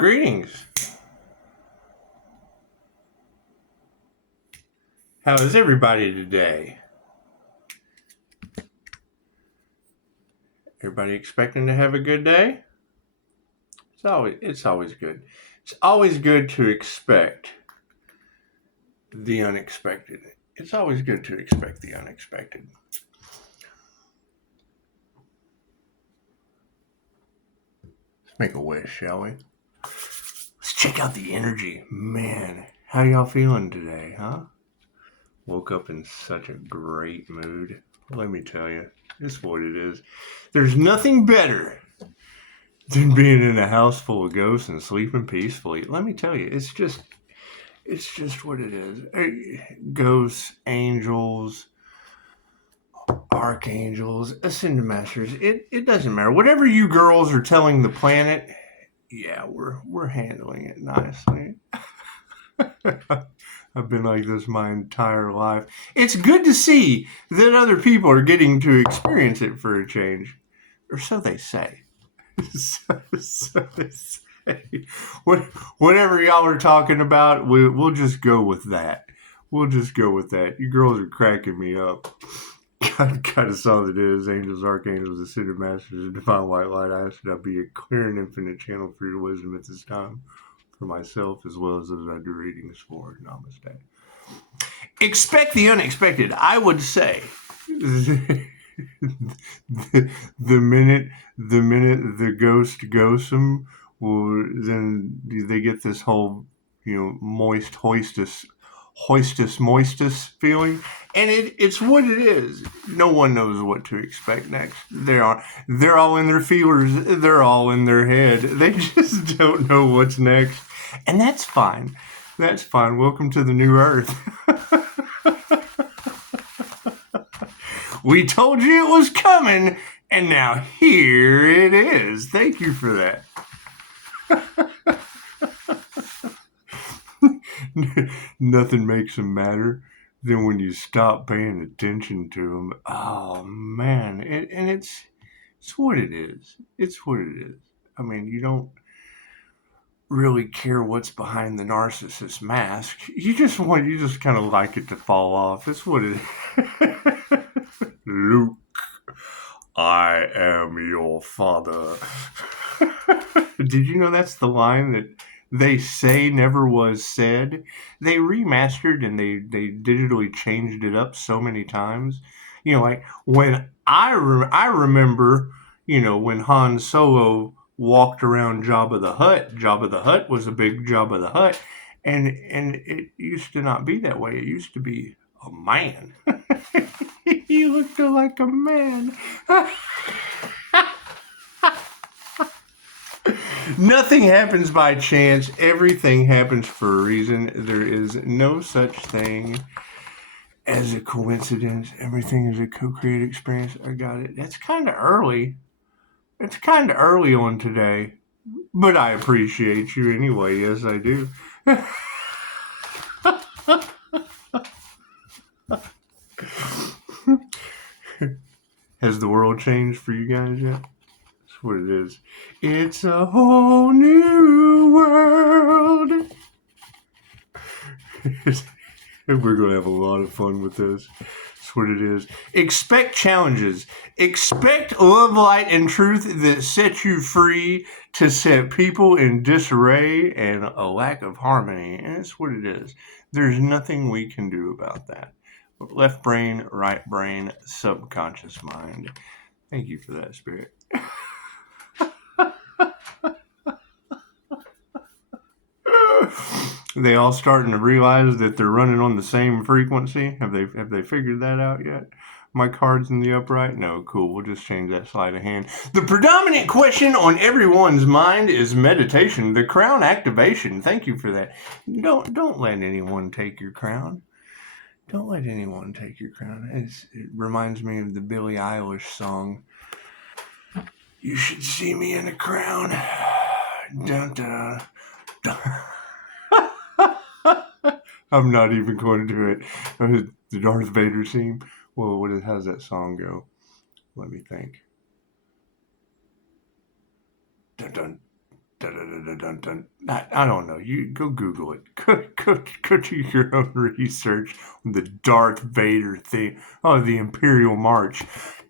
Greetings. How is everybody today? Everybody expecting to have a good day? It's always good. It's always good to expect the unexpected. It's always good to expect the unexpected. Let's make a wish, shall we? Let's check out the energy. Man, how y'all feeling today, huh? Woke up in such a great mood. Let me tell you, it's what it is. There's nothing better than being in a house full of ghosts and sleeping peacefully. Let me tell you, it's just what it is. Ghosts, angels, archangels, ascended masters. It doesn't matter. Whatever you girls are telling the planet, yeah, we're handling it nicely. I've been like this my entire life. It's good to see that other people are getting to experience it for a change. Or so they say. so they say. Whatever y'all are talking about, we'll just go with that. We'll just go with that. You girls are cracking me up. God, kind of saw that it is angels, archangels, ascended masters, and divine white light. I ask that I be a clear and infinite channel for your wisdom at this time, for myself as well as those I do readings for. Namaste. Expect the unexpected. I would say the minute the ghost ghosts them, then they get this whole moist hoistus feeling, and it's what it is. No one knows what to expect next. They're all in their feelers. They're all in their head. They just don't know what's next, and that's fine. That's fine. Welcome to the new earth. We told you it was coming, and now here it is. Thank you for that. Nothing makes them matter than when you stop paying attention to them. Oh, man. It's what it is. It's what it is. I mean, you don't really care what's behind the narcissist mask. You just kind of like it to fall off. It's what it is. Luke, I am your father. Did you know that's the line that they say never was said? They remastered and they digitally changed it up so many times. Like when I remember, when Han Solo walked around Jabba the Hutt. Jabba the Hutt was a big Jabba the Hutt, and it used to not be that way. It used to be a man. He looked like a man. Nothing happens by chance. Everything happens for a reason. There is no such thing as a coincidence. Everything is a co-created experience. I got it. That's kind of early. It's kind of early on today, but I appreciate you anyway. Yes, I do. Has the world changed for you guys yet? That's what it is. It's a whole new world. We're going to have a lot of fun with this. That's what it is. Expect challenges. Expect love, light, and truth that set you free to set people in disarray and a lack of harmony. And that's what it is. There's nothing we can do about that. Left brain, right brain, subconscious mind. Thank you for that, Spirit. They all starting to realize that they're running on the same frequency. Have they figured that out yet? My card's in the upright? No, cool. We'll just change that sleight of hand. The predominant question on everyone's mind is meditation, the crown activation. Thank you for that. Don't let anyone take your crown. Don't let anyone take your crown. It reminds me of the Billie Eilish song. You should see me in a crown. Dun, dun, dun. I'm not even going to do it. The Darth Vader theme. Well, how's that song go? Let me think. Dun, dun, dun, dun, dun, I don't know. You go Google it. Go do your own research on the Darth Vader thing. Oh, the Imperial March.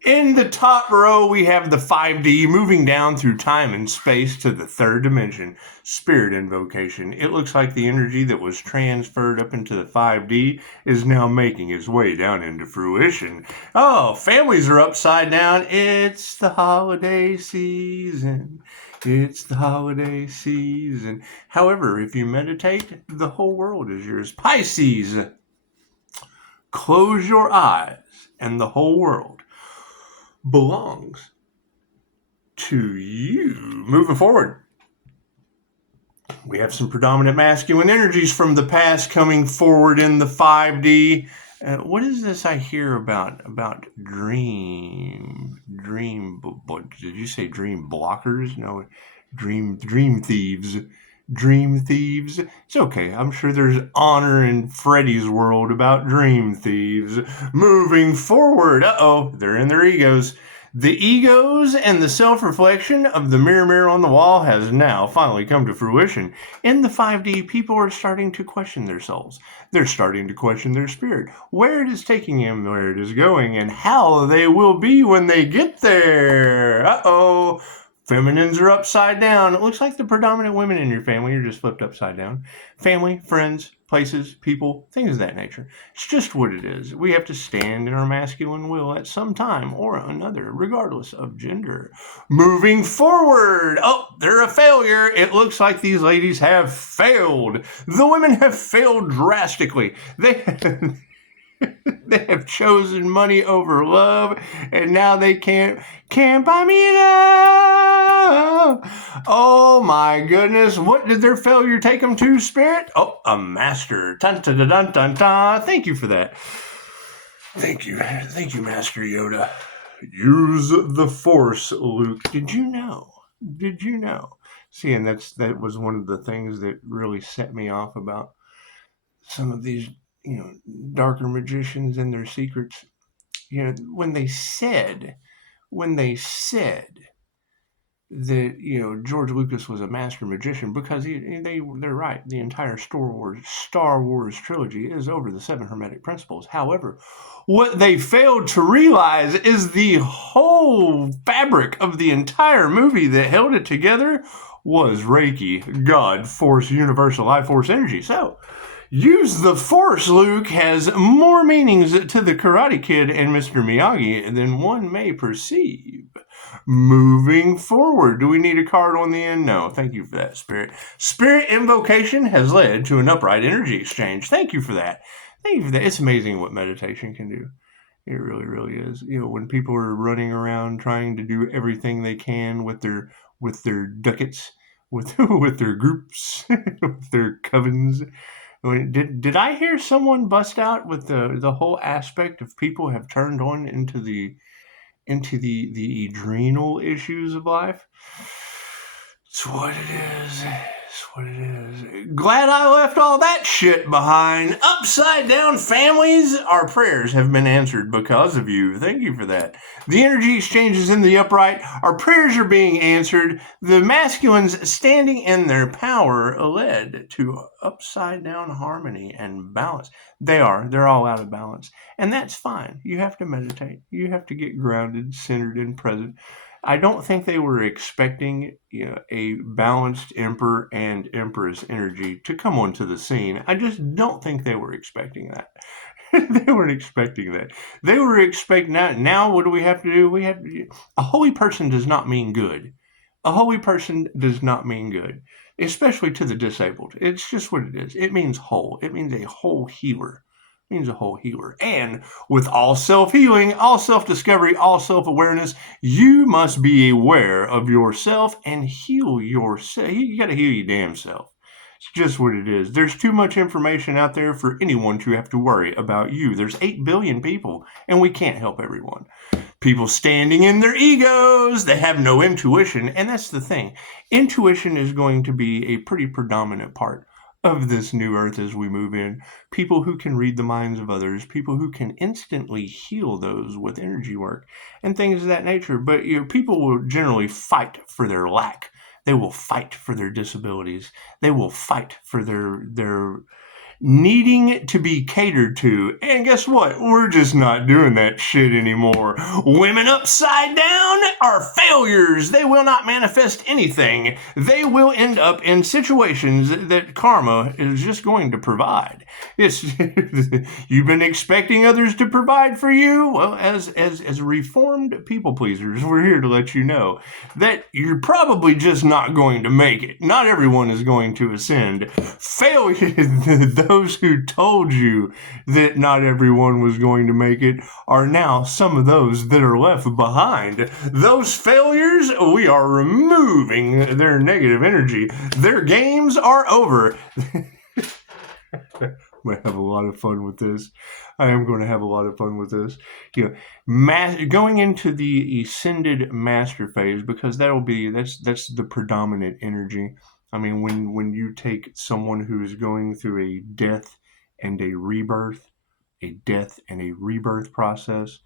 In the top row, we have the 5D moving down through time and space to the third dimension. Spirit invocation. It looks like the energy that was transferred up into the 5D is now making its way down into fruition. Oh, families are upside down. It's the holiday season. It's the holiday season. However, if you meditate, the whole world is yours. Pisces. Close your eyes and the whole world belongs to you. Moving forward, we have some predominant masculine energies from the past coming forward in the 5D. What is this I hear about dream? Did you say dream blockers? No, dream thieves. Dream thieves. It's okay. I'm sure there's honor in Freddy's world about dream thieves. Moving forward. They're in their egos. The egos and the self-reflection of the mirror on the wall has now finally come to fruition. In the 5D, people are starting to question their souls. They're starting to question their spirit, where it is taking them, where it is going, and how they will be when they get there. Feminines are upside down. It looks like the predominant women in your family are just flipped upside down. Family, friends, places, people, things of that nature. It's just what it is. We have to stand in our masculine will at some time or another, regardless of gender. Moving forward. They're a failure. It looks like these ladies have failed. The women have failed drastically. They have chosen money over love, and now they can't buy me love. Oh my goodness, what did their failure take them to, Spirit? A master. Dun, dun, dun, dun, dun, dun. Thank you for that. Thank you, Master Yoda. Use the Force, Luke. Did you know? See, and that was one of the things that really set me off about some of these darker magicians and their secrets. When they said that George Lucas was a master magician, because they're right. The entire Star Wars trilogy is over the 7 Hermetic Principles. However, what they failed to realize is the whole fabric of the entire movie that held it together was Reiki, God, Force, Universal Life Force Energy. So, use the Force, Luke, has more meanings to the Karate Kid and Mr. Miyagi than one may perceive. Moving forward. Do we need a card on the end? No. Thank you for that, Spirit. Spirit invocation has led to an upright energy exchange. Thank you for that. It's amazing what meditation can do. It really, really is. When people are running around trying to do everything they can with their ducats, with their groups, with their covens. Did I hear someone bust out with the whole aspect of people have turned on into the adrenal issues of life? It's what it is. Glad I left all that shit behind. Upside down families, our prayers have been answered because of you. Thank you for that. The energy exchanges in the upright, our prayers are being answered. The masculines standing in their power led to upside down harmony and balance. They're all out of balance. And that's fine. You have to meditate. You have to get grounded, centered, and present. I don't think they were expecting a balanced emperor and empress energy to come onto the scene. I just don't think they were expecting that. They weren't expecting that. They were expecting that. Now what do we have to do? A holy person does not mean good. A holy person does not mean good, especially to the disabled. It's just what it is. It means whole. It means a whole healer. And with all self-healing, all self-discovery, all self-awareness, you must be aware of yourself and heal yourself. You got to heal your damn self. It's just what it is. There's too much information out there for anyone to have to worry about you. There's 8 billion people, and we can't help everyone. People standing in their egos, they have no intuition, and that's the thing. Intuition is going to be a pretty predominant part of this new earth as we move in. People who can read the minds of others, people who can instantly heal those with energy work and things of that nature. But people will generally fight for their lack. They will fight for their disabilities. They will fight for their needing to be catered to. And guess what? We're just not doing that shit anymore. Women upside down are failures. They will not manifest anything. They will end up in situations that karma is just going to provide. It's you've been expecting others to provide for you. Well, as reformed people pleasers, we're here to let you know that you're probably just not going to make it. Not everyone is going to ascend. Failure. Those who told you that not everyone was going to make it are now some of those that are left behind. Those failures, we are removing their negative energy. Their games are over. I'm going to have a lot of fun with this. I am going to have a lot of fun with this. Going into the ascended master phase, because that's the predominant energy. I mean, when you take someone who is going through a death and a rebirth process,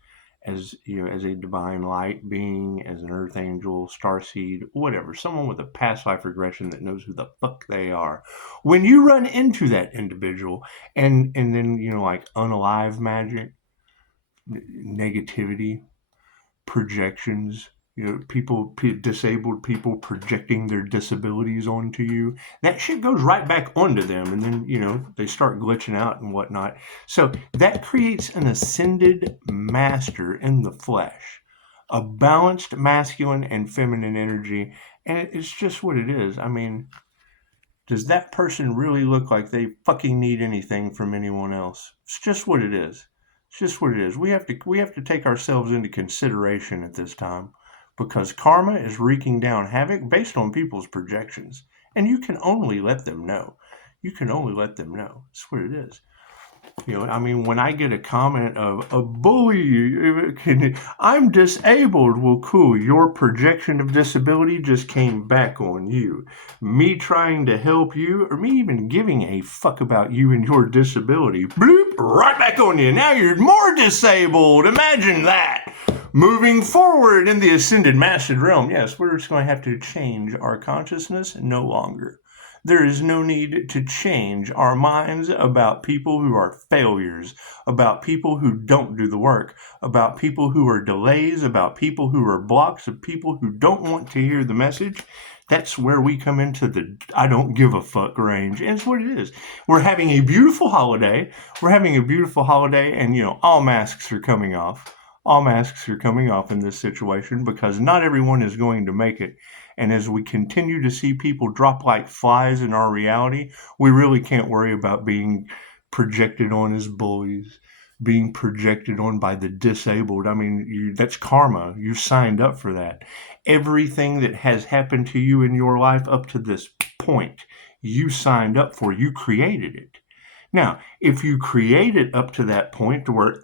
as as a divine light being, as an earth angel, starseed, whatever, someone with a past life regression that knows who the fuck they are. When you run into that individual, and then like unalive magic, negativity, projections, disabled people projecting their disabilities onto you, that shit goes right back onto them, and then they start glitching out and whatnot. So that creates an ascended master in the flesh, a balanced masculine and feminine energy, and it's just what it is. I mean, does that person really look like they fucking need anything from anyone else? It's just what it is. It's just what it is. We have to take ourselves into consideration at this time, because karma is wreaking down havoc based on people's projections, and you can only let them know. You can only let them know. That's what it is. I mean, when I get a comment of a bully, I'm disabled. Well, cool. Your projection of disability just came back on you. Me trying to help you, or me even giving a fuck about you and your disability, bloop, right back on you. Now you're more disabled. Imagine that. Moving forward in the ascended mastered realm, yes, we're just going to have to change our consciousness no longer. There is no need to change our minds about people who are failures, about people who don't do the work, about people who are delays, about people who are blocks, of people who don't want to hear the message. That's where we come into the I don't give a fuck range. And it's what it is. We're having a beautiful holiday. And, all masks are coming off. All masks are coming off in this situation, because not everyone is going to make it. And as we continue to see people drop like flies in our reality, we really can't worry about being projected on as bullies, being projected on by the disabled. I mean, that's karma. You signed up for that. Everything that has happened to you in your life up to this point, you signed up for. You created it. Now, if you create it up to that point to where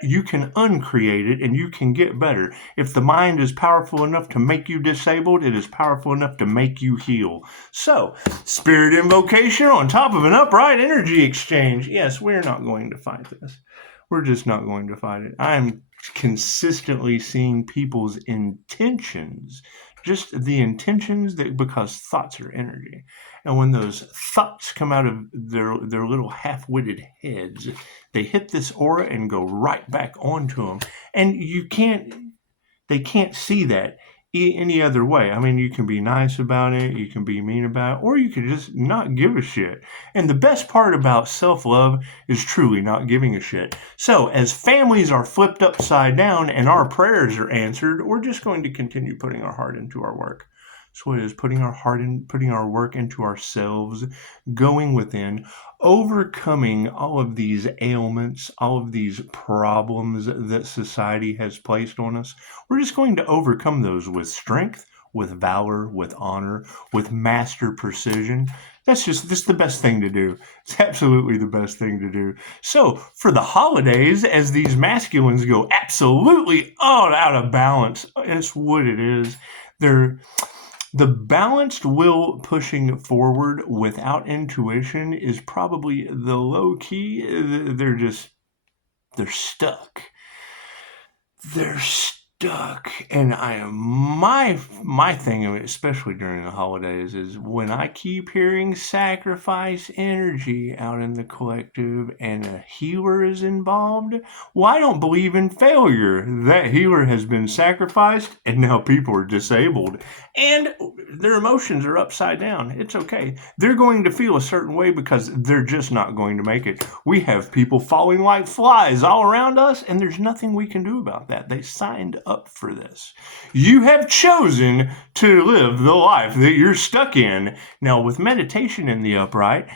you can uncreate it and you can get better. If the mind is powerful enough to make you disabled, it is powerful enough to make you heal. So, spirit invocation on top of an upright energy exchange. Yes, we're not going to fight this. We're just not going to fight it. I'm consistently seeing people's intentions, just the intentions, because thoughts are energy. And when those thoughts come out of their little half-witted heads, they hit this aura and go right back onto them. And they can't see that any other way. I mean, you can be nice about it, you can be mean about it, or you can just not give a shit. And the best part about self-love is truly not giving a shit. So as families are flipped upside down and our prayers are answered, we're just going to continue putting our heart into our work. So it is putting our work into ourselves, going within, overcoming all of these ailments, all of these problems that society has placed on us. We're just going to overcome those with strength, with valor, with honor, with master precision. That's the best thing to do. It's absolutely the best thing to do. So for the holidays, as these masculines go absolutely all out of balance, it's what it is. The balanced will pushing forward without intuition is probably the low key. They're stuck. They're stuck. duck, and I am my thing, especially during the holidays, is when I keep hearing sacrifice energy out in the collective and a healer is involved. Well, I don't believe in failure. That healer has been sacrificed, and now people are disabled, and their emotions are upside down. It's okay. They're going to feel a certain way because they're just not going to make it. We have people falling like flies all around us, and there's nothing we can do about that. They signed up for this. You have chosen to live the life that you're stuck in. Now, with meditation in the upright,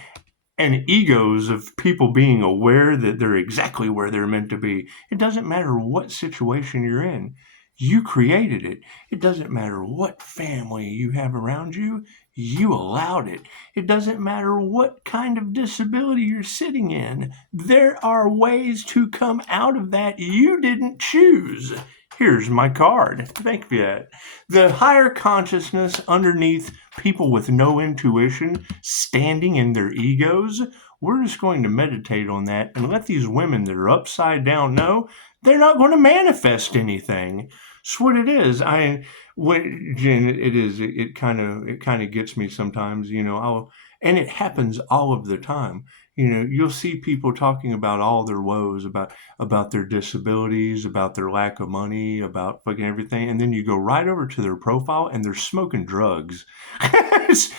and egos of people being aware that they're exactly where they're meant to be. It doesn't matter what situation you're in. You created it. It doesn't matter what family you have around you. You allowed it. It doesn't matter what kind of disability you're sitting in. There are ways to come out of that you didn't choose. Here's my card. Thank you for that. The higher consciousness underneath people with no intuition standing in their egos, we're just going to meditate on that and let these women that are upside down know they're not going to manifest anything. It's what it is. Jen, it kind of gets me sometimes, and it happens all of the time. You'll see people talking about all their woes, about their disabilities, about their lack of money, about fucking everything, and then you go right over to their profile and they're smoking drugs.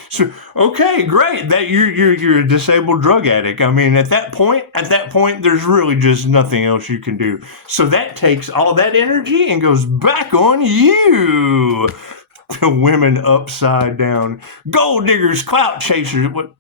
So, okay, great. That you're a disabled drug addict. I mean, at that point, there's really just nothing else you can do. So that takes all that energy and goes back on you. The women upside down, gold diggers, clout chasers. What?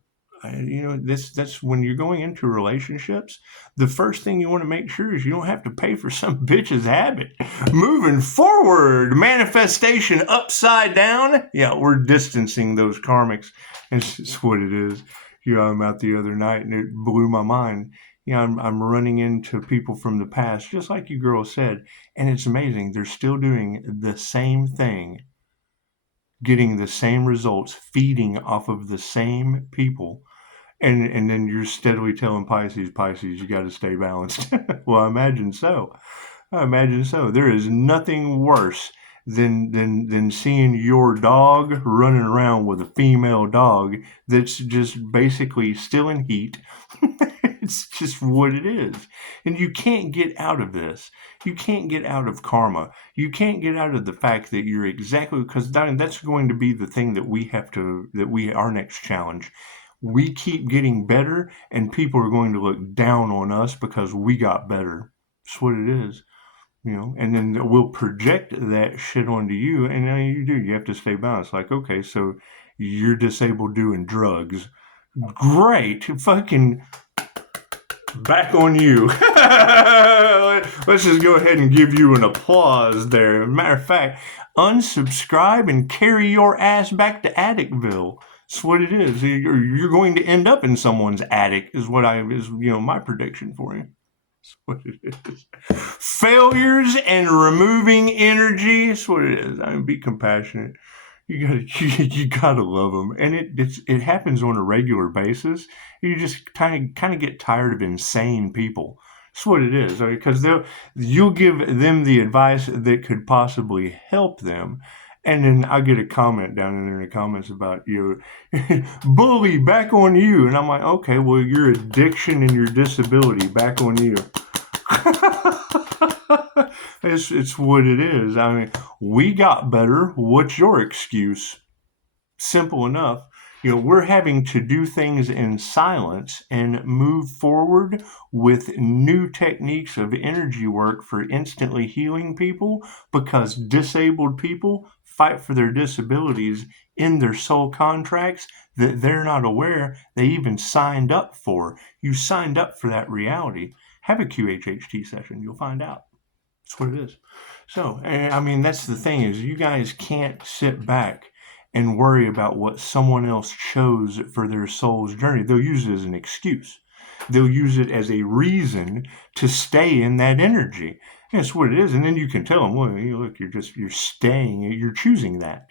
That's when you're going into relationships, the first thing you want to make sure is you don't have to pay for some bitch's habit. Moving forward, manifestation upside down. Yeah, we're distancing those karmics. It's what it is. I'm out the other night and it blew my mind. I'm running into people from the past, just like you girls said, and it's amazing. They're still doing the same thing, getting the same results, feeding off of the same people. And then you're steadily telling Pisces, you got to stay balanced. Well, I imagine so. There is nothing worse than seeing your dog running around with a female dog that's just basically still in heat. It's just what it is. And you can't get out of this. You can't get out of karma. You can't get out of the fact that you're exactly, because that's going to be the thing that our next challenge. We keep getting better and people are going to look down on us because we got better. That's what it is. And then we'll project that shit onto you, and then you have to stay balanced. Like, okay, so you're disabled doing drugs. Great. Fucking back on you. Let's just go ahead and give you an applause there. Matter of fact, unsubscribe and carry your ass back to Addictville. That's what it is. You're going to end up in someone's attic is my prediction for you. That's what it is. Failures and removing energy. That's what it is. Be compassionate. You gotta love them, and it happens on a regular basis. You just kind of get tired of insane people. That's what it is, because you'll give them the advice that could possibly help them, and then I get a comment down in there in the comments about bully back on you, and I'm like, okay, well, your addiction and your disability back on you. It's what it is. We got better. What's your excuse? Simple enough. We're having to do things in silence and move forward with new techniques of energy work for instantly healing people, because disabled people fight for their disabilities in their soul contracts that they're not aware they even signed up for. You signed up for that reality. Have a QHHT session. You'll find out. That's what it is. So, that's the thing, is you guys can't sit back and worry about what someone else chose for their soul's journey. They'll use it as an excuse. They'll use it as a reason to stay in that energy. That's what it is. And then you can tell them, well, look, you're staying, you're choosing that.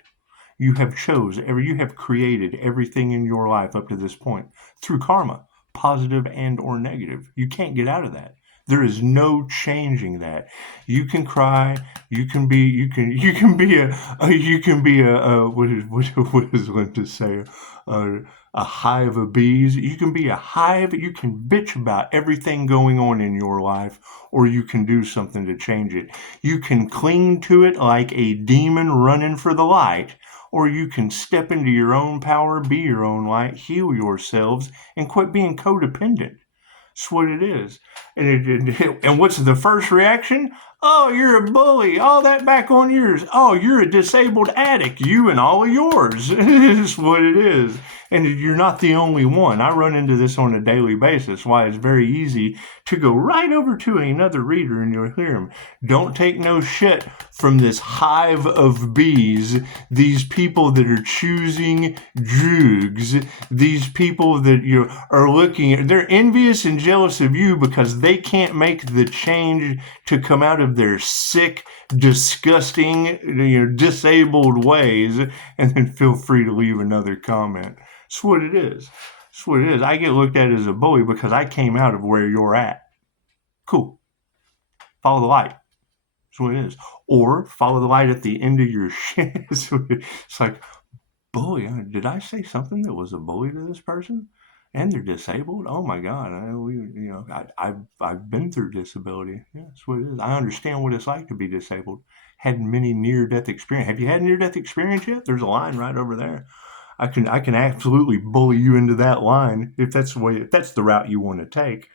You have created everything in your life up to this point through karma, positive and or negative. You can't get out of that. There is no changing that. You can cry. You can be a what is Linda say? A hive of bees. You can be a hive. You can bitch about everything going on in your life, or you can do something to change it. You can cling to it like a demon running for the light, or you can step into your own power, be your own light, heal yourselves, and quit being codependent. That's what it is. And what's the first reaction? Oh, you're a bully. All that back on yours. Oh, you're a disabled addict. You and all of yours. It's what it is. And you're not the only one. I run into this on a daily basis. Why it's very easy to go right over to another reader and you'll hear them. Don't take no shit from this hive of bees. These people that are choosing drugs. These people that you are looking at. They're envious and jealous of you because they can't make the change to come out of their sick, disgusting, disabled ways. And then feel free to leave another comment. That's what it is. That's what it is. I get looked at as a bully because I came out of where you're at. Cool. Follow the light. That's what it is. Or follow the light at the end of your shit. It's like, bully. Did I say something that was a bully to this person? And they're disabled? Oh my God. I've been through disability. Yeah, that's what it is. I understand what it's like to be disabled. Had many near-death experience. Have you had near-death experience yet? There's a line right over there. I can absolutely bully you into that line if that's the route you want to take.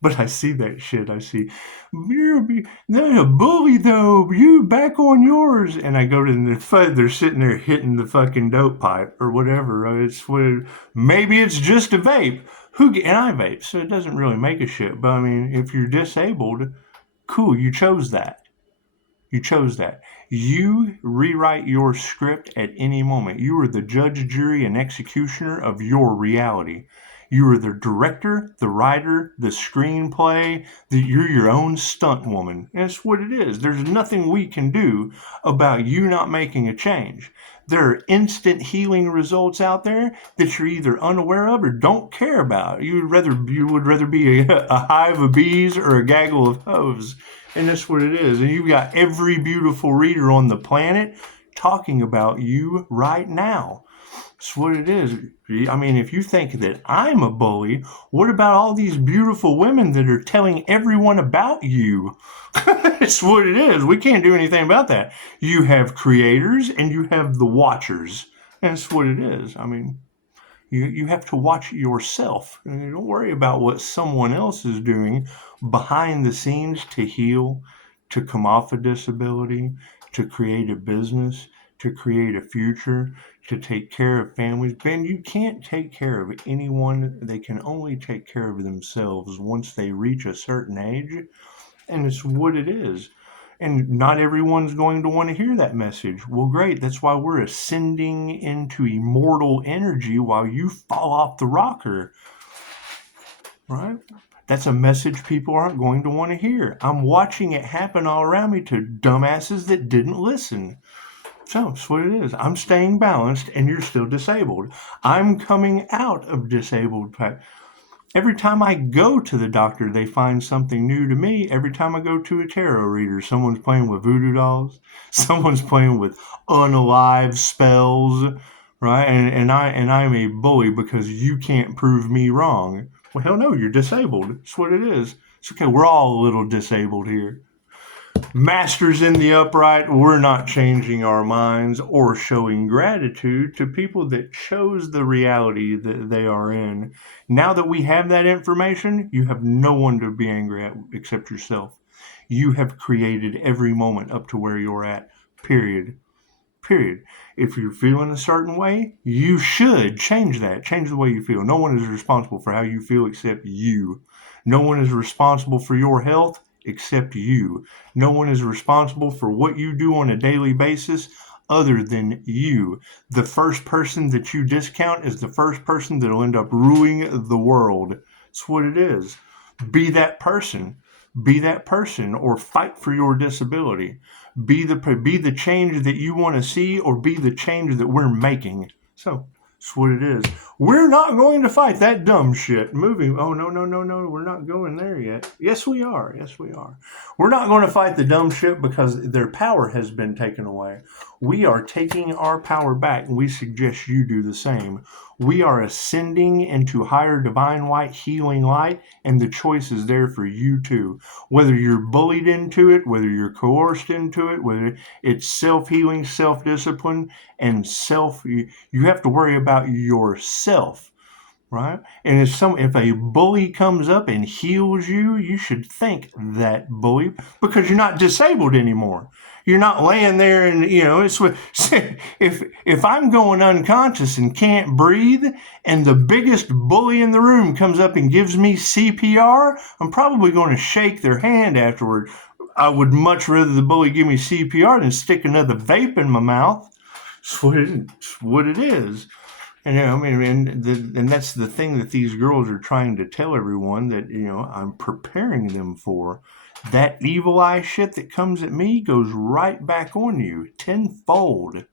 But I see that shit. I see, you're not a bully though. You back on yours. And I go to they're sitting there hitting the fucking dope pipe or whatever. Maybe it's just a vape. And I vape, so it doesn't really make a shit. But I mean, if you're disabled, cool, you chose that. You chose that. You rewrite your script at any moment. You are the judge, jury, and executioner of your reality. You are the director, the writer, the screenplay. You're your own stunt woman. That's what it is. There's nothing we can do about you not making a change. There are instant healing results out there that you're either unaware of or don't care about. You would rather be a hive of bees or a gaggle of hoes. And that's what it is. And you've got every beautiful reader on the planet talking about you right now. That's what it is. I mean, if you think that I'm a bully, what about all these beautiful women that are telling everyone about you? It's what it is. We can't do anything about that. You have creators and you have the watchers. That's what it is. I mean, you have to watch yourself. And don't worry about what someone else is doing behind the scenes to heal, to come off a disability, to create a business, to create a future, to take care of families. Ben, you can't take care of anyone. They can only take care of themselves once they reach a certain age. And it's what it is. And not everyone's going to want to hear that message. Well, great. That's why we're ascending into immortal energy while you fall off the rocker. Right? That's a message people aren't going to want to hear. I'm watching it happen all around me to dumbasses that didn't listen. So that's what it is. I'm staying balanced and you're still disabled. I'm coming out of disabled. Every time I go to the doctor, they find something new to me. Every time I go to a tarot reader, someone's playing with voodoo dolls. Someone's playing with unalive spells, right? And I'm a bully because you can't prove me wrong. Well, hell no, you're disabled. That's what it is. It's okay. We're all a little disabled here. Masters in the upright, we're not changing our minds or showing gratitude to people that chose the reality that they are in. Now that we have that information, you have no one to be angry at except yourself. You have created every moment up to where you're at, period. Period. If you're feeling a certain way, you should change that. Change the way you feel. No one is responsible for how you feel except you. No one is responsible for your health except you. No one is responsible for what you do on a daily basis other than you. The first person that you discount is the first person that will end up ruling the world. That's what it is. Be that person. Be that person or fight for your disability. Be the change that you want to see or be the change that we're making. So That's what it is. We're not going to fight that dumb shit. Moving. Oh, no, no, no, no. We're not going there yet. Yes, we are. Yes, we are. We're not going to fight the dumb shit because their power has been taken away. We are taking our power back, and we suggest you do the same. We are ascending into higher divine white healing light, and the choice is there for you too. Whether you're bullied into it, whether you're coerced into it, whether it's self-healing, self-discipline, and you have to worry about yourself, right? And if a bully comes up and heals you, you should thank that bully because you're not disabled anymore. You're not laying there and it's what if I'm going unconscious and can't breathe and the biggest bully in the room comes up and gives me CPR, I'm probably going to shake their hand afterward. I would much rather the bully give me CPR than stick another vape in my mouth. It's what it is. And I mean, and that's the thing that these girls are trying to tell everyone that I'm preparing them for. That evil eye shit that comes at me goes right back on you tenfold.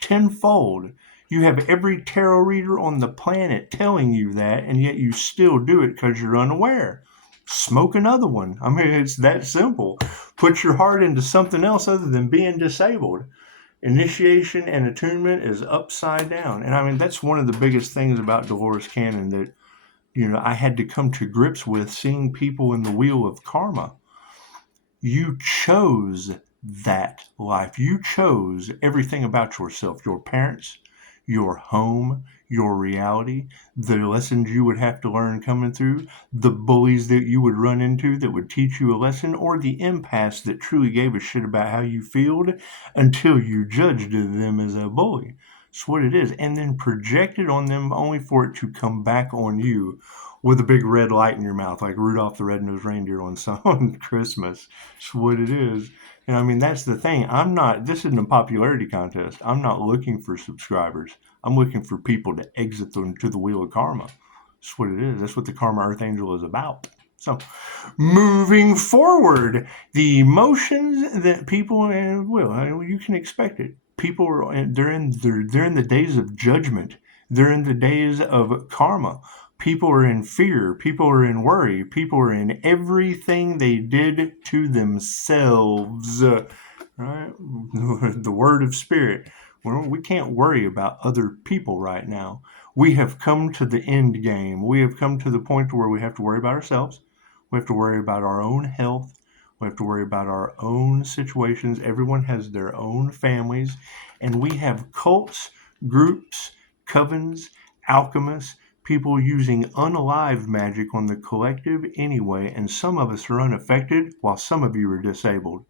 Tenfold. You have every tarot reader on the planet telling you that, and yet you still do it because you're unaware. Smoke another one. I mean, it's that simple. Put your heart into something else other than being disabled. Initiation and attunement is upside down. And I mean, that's one of the biggest things about Dolores Cannon that, I had to come to grips with, seeing people in the wheel of karma. You chose that life. You chose everything about yourself, your parents, your home, your reality, the lessons you would have to learn coming through, the bullies that you would run into that would teach you a lesson, or the empaths that truly gave a shit about how you feel until you judged them as a bully. That's what it is. And then projected on them only for it to come back on you with a big red light in your mouth, like Rudolph the Red-Nosed Reindeer on Christmas. That's what it is. And I mean, that's the thing. This isn't a popularity contest. I'm not looking for subscribers. I'm looking for people to exit them to the wheel of karma. That's what it is. That's what the Karma Earth Angel is about. So, moving forward, the emotions that people you can expect it. People they're in the days of judgment. They're in the days of karma. People are in fear. People are in worry. People are in everything they did to themselves. Right? The word of spirit. Well, we can't worry about other people right now. We have come to the end game. We have come to the point where we have to worry about ourselves. We have to worry about our own health. We have to worry about our own situations. Everyone has their own families. And we have cults, groups, covens, alchemists, people using unalive magic on the collective anyway, and some of us are unaffected while some of you are disabled.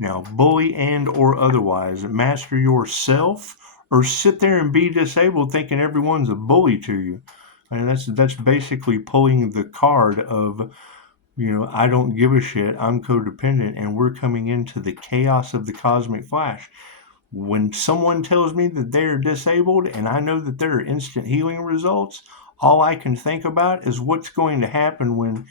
Now, bully and or otherwise, master yourself or sit there and be disabled thinking everyone's a bully to you. I mean, that's basically pulling the card of, I don't give a shit, I'm codependent, and we're coming into the chaos of the cosmic flash. When someone tells me that they're disabled and I know that there are instant healing results, all I can think about is what's going to happen when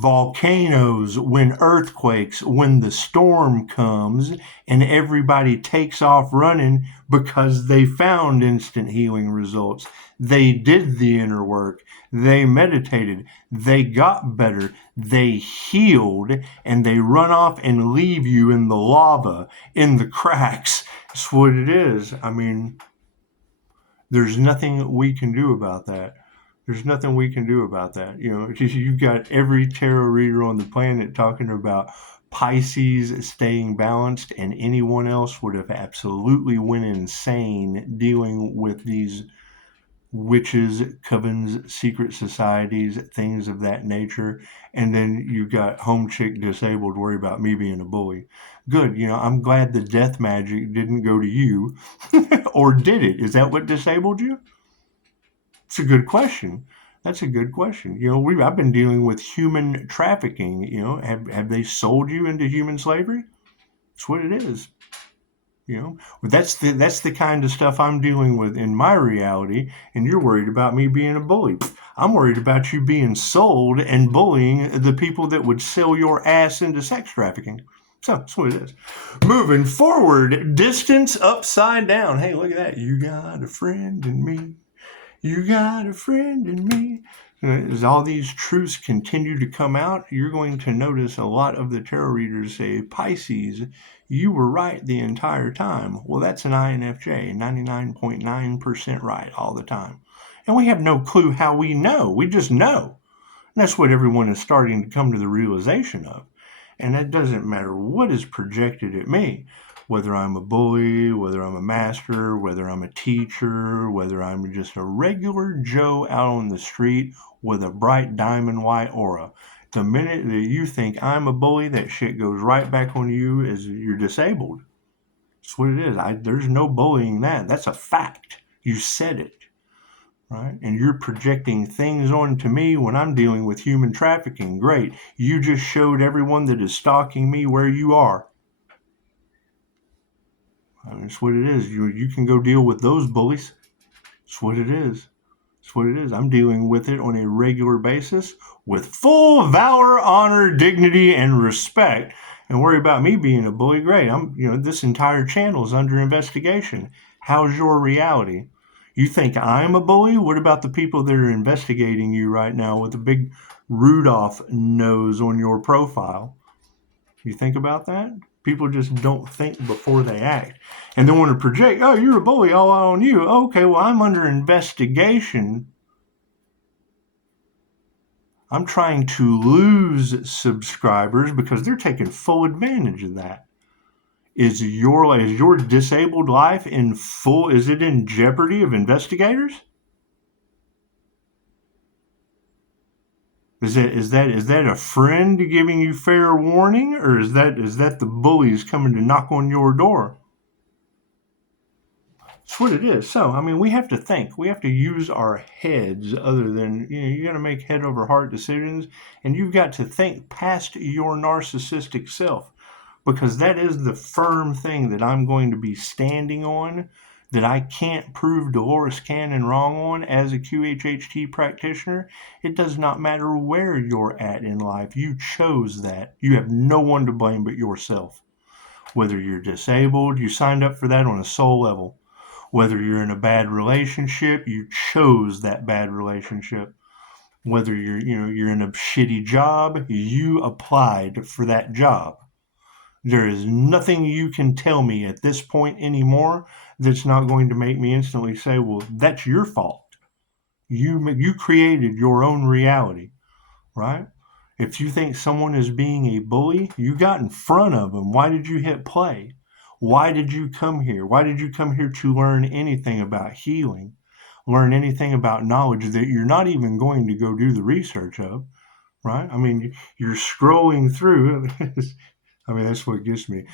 volcanoes, when earthquakes, when the storm comes and everybody takes off running because they found instant healing results. They did the inner work. They meditated. They got better. They healed, and they run off and leave you in the lava, in the cracks. That's what it is. I mean, there's nothing we can do about that. There's nothing we can do about that. You've got every tarot reader on the planet talking about Pisces staying balanced, and anyone else would have absolutely went insane dealing with these witches, covens, secret societies, things of that nature. And then you got home chick disabled, worry about me being a bully. Good. I'm glad the death magic didn't go to you. Or did it? Is that what disabled you? It's a good question. That's a good question. I've been dealing with human trafficking. Have they sold you into human slavery? That's what it is. That's the kind of stuff I'm dealing with in my reality, and you're worried about me being a bully. I'm worried about you being sold and bullying the people that would sell your ass into sex trafficking. So that's what it is. Moving forward, distance upside down. Hey, look at that. You got a friend in me. You got a friend in me. As all these truths continue to come out, you're going to notice a lot of the tarot readers say, Pisces, you were right the entire time. Well, that's an INFJ, 99.9% right all the time. And we have no clue how we know. We just know. And that's what everyone is starting to come to the realization of. And that doesn't matter what is projected at me, whether I'm a bully, whether I'm a master, whether I'm a teacher, whether I'm just a regular Joe out on the street with a bright diamond white aura. The minute that you think I'm a bully, that shit goes right back on you as you're disabled. That's what it is. There's no bullying that. That's a fact. You said it. Right? And you're projecting things onto me when I'm dealing with human trafficking. Great. You just showed everyone that is stalking me where you are. I mean, that's what it is. You can go deal with those bullies. That's what it is. That's what it is. I'm dealing with it on a regular basis with full valor, honor, dignity, and respect. And worry about me being a bully. Great. This entire channel is under investigation. How's your reality? You think I'm a bully? What about the people that are investigating you right now with a big Rudolph nose on your profile? You think about that? People just don't think before they act. And they want to project, oh, you're a bully, all on you. Okay, well, I'm under investigation. I'm trying to lose subscribers because they're taking full advantage of that. Is your disabled life is it in jeopardy of investigators? Is that a friend giving you fair warning, or is that the bullies coming to knock on your door? That's what it is. So, we have to think. We have to use our heads other than, you got to make head over heart decisions, and you've got to think past your narcissistic self, because that is the firm thing that I'm going to be standing on, that I can't prove Dolores Cannon wrong on as a QHHT practitioner. It does not matter where you're at in life. You chose that. You have no one to blame but yourself. Whether you're disabled, you signed up for that on a soul level. Whether you're in a bad relationship, you chose that bad relationship. Whether you're in a shitty job, you applied for that job. There is nothing you can tell me at this point anymore that's not going to make me instantly say, well, that's your fault. You created your own reality, right? If you think someone is being a bully, you got in front of them. Why did you hit play? Why did you come here? Why did you come here to learn anything about healing? Learn anything about knowledge that you're not even going to go do the research of, right? You're scrolling through. That's what gets me.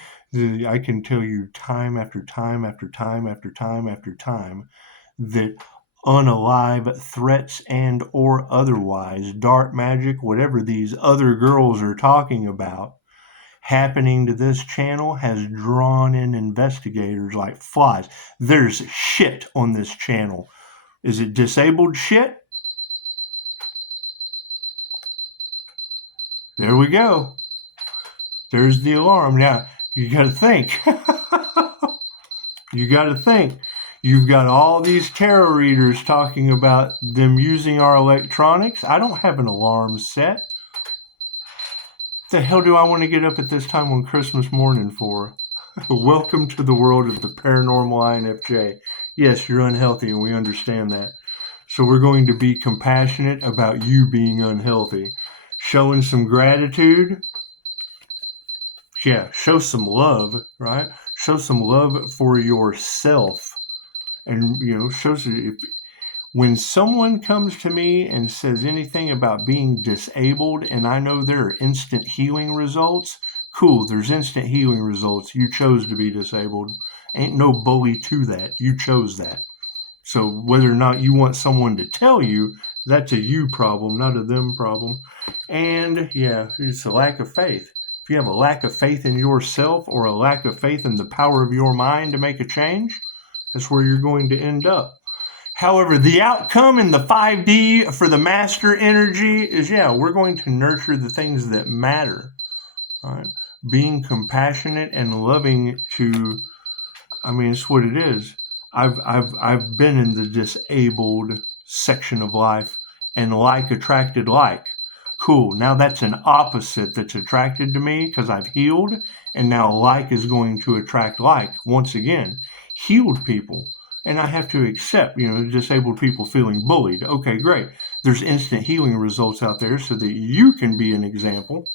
I can tell you time after time after time after time after time that unalive threats and or otherwise, dark magic, whatever these other girls are talking about, happening to this channel has drawn in investigators like flies. There's shit on this channel. Is it disabled shit? There we go. There's the alarm. Now, you got to think. You got to think. You've got all these tarot readers talking about them using our electronics. I don't have an alarm set. The hell do I want to get up at this time on Christmas morning for? Welcome to the world of the paranormal INFJ. Yes, you're unhealthy, and we understand that. So we're going to be compassionate about you being unhealthy. Showing some gratitude. Yeah, show some love, right? Show some love for yourself. And, when someone comes to me and says anything about being disabled and I know there are instant healing results, cool, there's instant healing results. You chose to be disabled. Ain't no bully to that. You chose that. So whether or not you want someone to tell you, that's a you problem, not a them problem. And, it's a lack of faith. If you have a lack of faith in yourself or a lack of faith in the power of your mind to make a change, that's where you're going to end up. However, the outcome in the 5D for the master energy is, we're going to nurture the things that matter, right? being compassionate and loving to, I mean, it's what it is. I've been in the disabled section of life, and like attracted like. Cool. Now that's an opposite that's attracted to me because I've healed, and now like is going to attract like once again. Healed people, and I have to accept, disabled people feeling bullied. Okay, great. There's instant healing results out there so that you can be an example.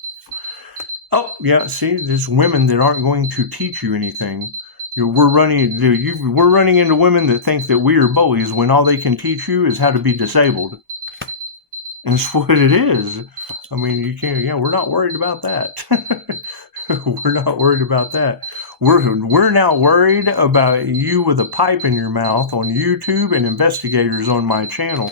Oh, yeah, see, there's women that aren't going to teach you anything. We're running into women that think that we are bullies when all they can teach you is how to be disabled. And it's what it is. I mean, you can't, we're not worried about that. We're not worried about that. We're now worried about you with a pipe in your mouth on YouTube and investigators on my channel.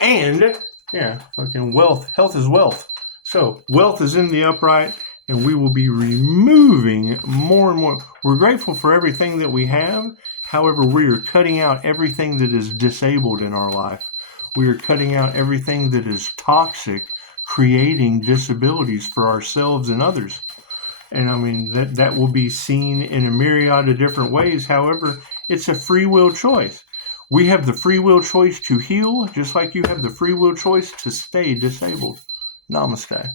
And, fucking wealth. Health is wealth. So, wealth is in the upright, and we will be removing more and more. We're grateful for everything that we have. However, we are cutting out everything that is disabled in our life. We are cutting out everything that is toxic, creating disabilities for ourselves and others. And I mean, that will be seen in a myriad of different ways. However, it's a free will choice. We have the free will choice to heal, just like you have the free will choice to stay disabled. Namaste.